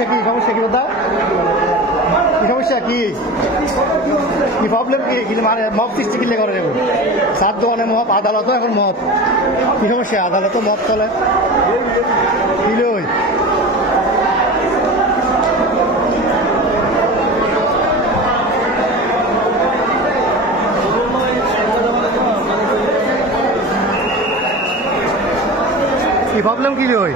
সমস্যা কি দাদা? কি সমস্যা কি প্রবলেম কি মানে মব সৃষ্টি কিনলে করে দেবো সাত দোকানে মব আদালতও এখন মব কি সমস্যা আদালতও মব চলে কিলো কি প্রবলেম কি লই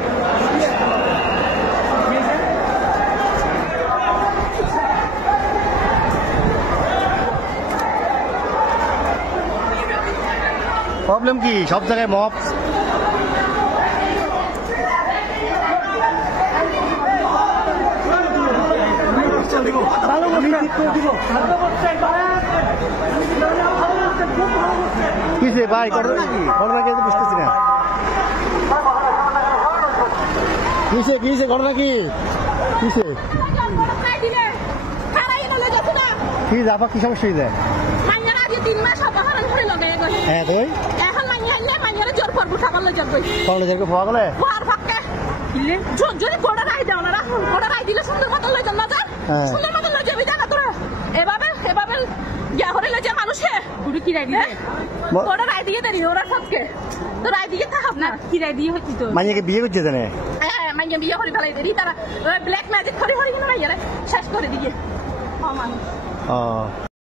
প্রবলেম কি সব জায়গায় মব কিসে ভাই ঘটনা কি বুঝতেছি না কিসে ঘটনা কি কিসে কি যাবা কি সমস্যা হয়ে যায় হ্যাঁ তুই পাওয়া গেলে যদি কোটা রাই দাও না কোটা রাই দিলে সুন্দর মতো লই যান না যা সুন্দর মতো লই যাবি জায়গা তোরা এভাবে ইয়া করে লই যা মানুষে গুড়ি কি রাই দিবে কোটা রাই দিয়ে দেরি ওরা সবকে তো রাই দিয়ে থাক না কি রাই দিয়ে হচ্ছি তো মাইয়াকে বিয়ে করতে জানে হ্যাঁ মাইয়া বিয়ে করে ফেলাই দেরি তারা ব্ল্যাক ম্যাজিক করে না মাইয়ারে শেষ করে দিয়ে ও মানুষ